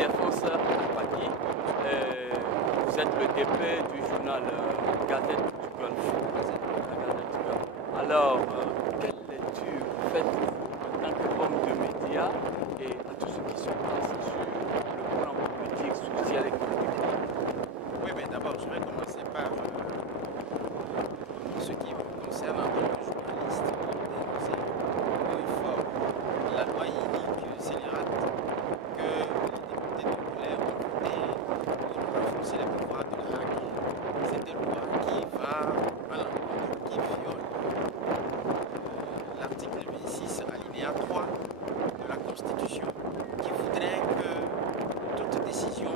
Ildefonse Akpaki. Vous êtes le DP du journal Gazette du Golfe. La Gazette du Golfe. Alors, quelle lecture faites-vous en tant qu'homme de médias et à tout ce qui se passe sur le plan politique, social et économique? Oui, mais d'abord, je vais commencer par ce qui me concerne en tant que journaliste. Dénoncer haut et fort la loi inique scélérate que les députés togolais ont voté pour renforcer les pouvoirs de la HAC. C'est une loi qui va à l'encontre, qui viole l'article 26, alinéa 3 de la Constitution, qui voudrait que toute décision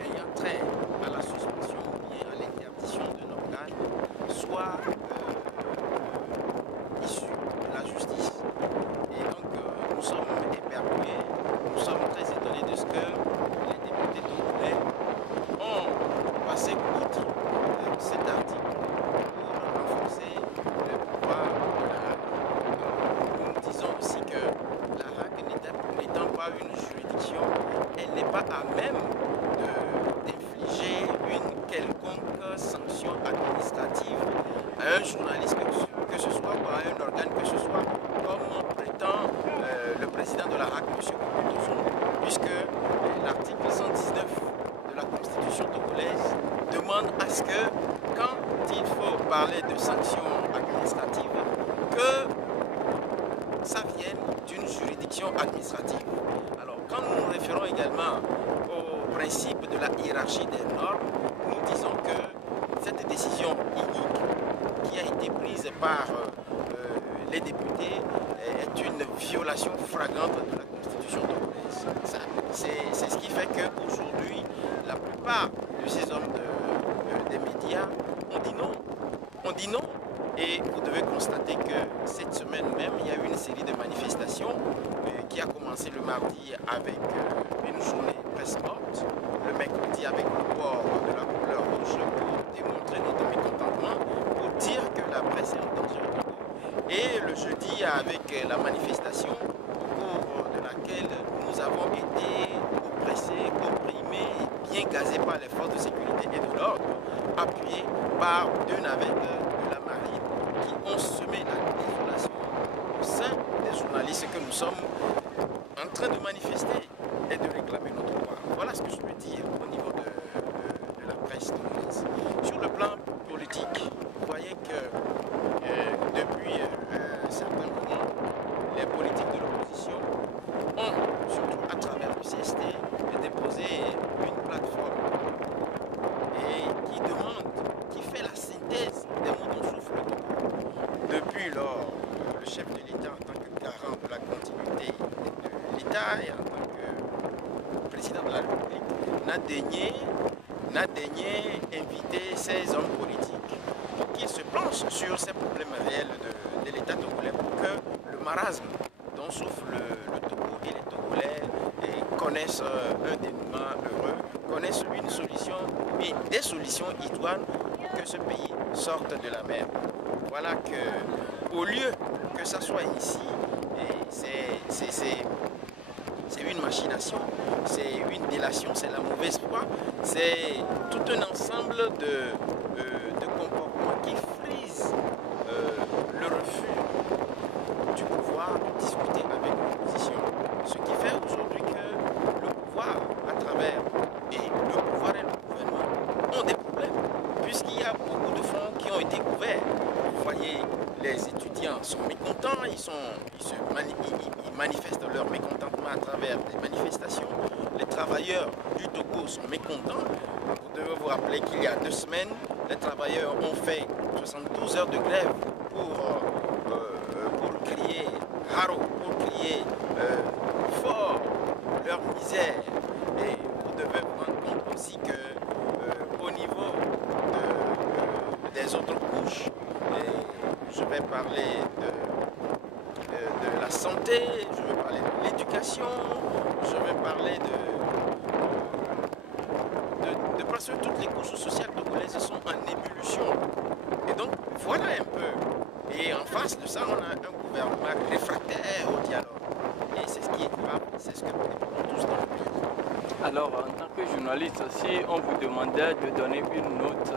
ayant trait à la suspension ou bien à l'interdiction d'un organe soit issue de la justice. Et donc nous sommes éperdués, nous sommes très étonnés de ce que les députés togolais ont passé outre cet article pour renforcer le pouvoir de la HAC. Nous disons aussi que la HAC n'étant pas une juridiction, elle n'est pas à même d'infliger une quelconque sanction administrative à un journaliste que ce soit ou à un organe que ce soit, comme prétend le président de la HAC, M. Kokutoson, puisque l'article 119 de la Constitution togolaise demande à ce que, quand il faut parler de sanctions administratives, que ça vienne d'une juridiction administrative. Alors, quand nous nous référons également au principe de la hiérarchie des normes, nous disons que cette décision inique qui a été prise par les députés est une violation flagrante de la Constitution togolaise. C'est ce qui fait qu'aujourd'hui, la plupart de ces hommes des médias ont dit non. On dit non. Et vous devez constater que cette semaine même, il y a eu une série de manifestations qui a commencé le mardi avec une journée presse morte, le mercredi avec le port de la couleur rouge pour démontrer notre mécontentement, pour dire que la presse est en danger au Togo. Et le jeudi avec la manifestation au cours de laquelle nous avons été oppressés, opprimés, bien gazés par les forces de sécurité et de l'ordre, appuyés par deux navettes de la marine qui ont semé la désolation au sein des journalistes que nous sommes en train de manifester et de réclamer notre droit. Voilà ce que je peux dire au niveau de la presse togolaise. Sur le plan politique, vous voyez que depuis un certain moment, les politiques de l'opposition ont, surtout à travers le CST, déposé une plateforme et qui fait la synthèse des mots dont souffre le Togo. Depuis lors, le chef de l'État, en tant que garant de la continuité de l'État et en tant que président de la République, n'a daigné inviter ces hommes politiques pour qu'ils se penchent sur ces problèmes réels de l'État togolais pour que le marasme dont souffre le Togo et les Togolais connaissent un dénouement heureux, connaissent une solution, mais des solutions idoines pour que ce pays sorte de la mer. Voilà que, au lieu que ça soit ici, c'est une machination, c'est une délation, c'est la mauvaise foi, c'est tout un ensemble de comportements qui frisent le refus du pouvoir de discuter avec l'opposition. Ce qui fait aujourd'hui que le pouvoir, à travers, et le pouvoir et le gouvernement, ont des problèmes, puisqu'il y a beaucoup de fonds qui ont été couverts. Vous voyez, les étudiants sont mécontents, ils manifestent leur mécontentement à travers des manifestations. Les travailleurs du Togo sont mécontents. Vous devez vous rappeler qu'il y a 2 semaines, les travailleurs ont fait 72 heures de grève pour crier haro, pour crier fort leur misère. Et vous devez vous rendre compte aussi que au niveau des autres couches, je vais parler de la santé, je vais parler de l'éducation, je vais parler de presque toutes les couches sociales togolaises sont en ébullition. Et donc voilà un peu. Et en face de ça, on a un gouvernement réfractaire au dialogue. Et c'est ce qui est grave, c'est ce que nous déplorons tous dans le pays. Alors, en tant que journaliste, si on vous demandait de donner une note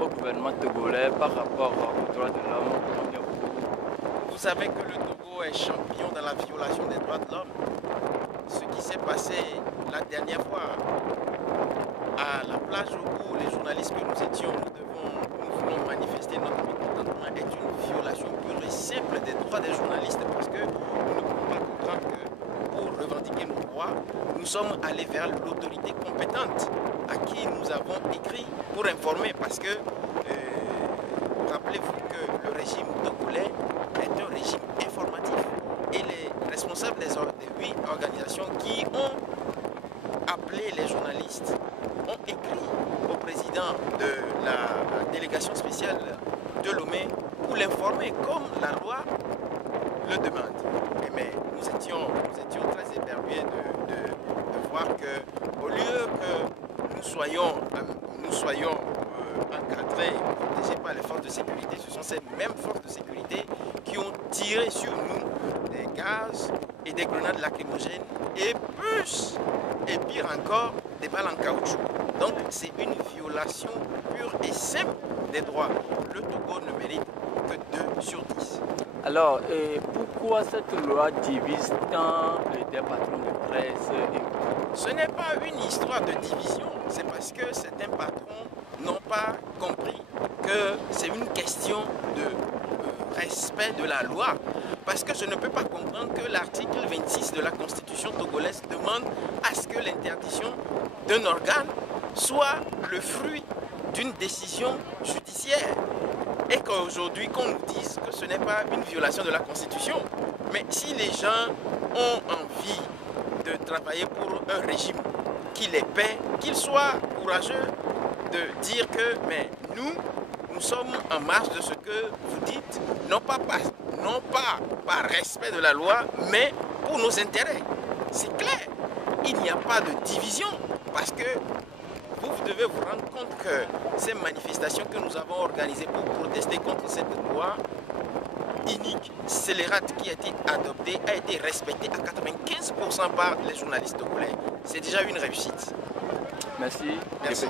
au gouvernement togolais par rapport aux droits de l'homme, combien vous... Vous savez que le Togo est champion dans la violation des droits de l'homme. Ce qui s'est passé la dernière fois à la plage où les journalistes que nous étions, nous voulons manifester notre mécontentement est une violation pure et simple des droits des journalistes parce que nous ne pouvons pas comprendre que pour revendiquer nos droits, nous sommes allés vers l'autorité compétente à qui nous avons écrit pour informer parce que rappelez-vous que le régime togolais est un régime informatif et les responsables des 8 organisations qui ont appelé les journalistes ont écrit au président de la délégation spéciale de Lomé pour l'informer comme la loi le demande. Mais nous étions très éperdués de voir que au lieu que nous soyons encadrés, protégés par les forces de sécurité, ce sont ces mêmes forces de sécurité qui ont tiré sur nous des gaz et des grenades lacrymogènes et plus, et pire encore, des balles en caoutchouc. Donc c'est une violation pure et simple des droits. Le Togo ne mérite que 2 sur 10. Alors, pourquoi cette loi divise tant des patrons de presse Ce n'est pas une histoire de division, c'est parce que certains patrons n'ont pas compris que c'est une question de respect de la loi. Parce que je ne peux pas comprendre que l'article 26 de la Constitution togolaise demande à ce que l'interdiction d'un organe soit le fruit d'une décision judiciaire. Et qu'aujourd'hui, qu'on nous dise que ce n'est pas une violation de la Constitution. Mais si les gens ont envie de travailler pour un régime qui les paie, qu'ils soient courageux de dire que mais nous sommes en marge de ce que vous dites, non pas par respect de la loi, mais pour nos intérêts. C'est clair, il n'y a pas de division parce que vous devez vous rendre compte que ces manifestations que nous avons organisées pour protester contre cette loi inique, scélérate qui a été adoptée, a été respectée à 95% par les journalistes togolais. C'est déjà une réussite. Merci. Merci.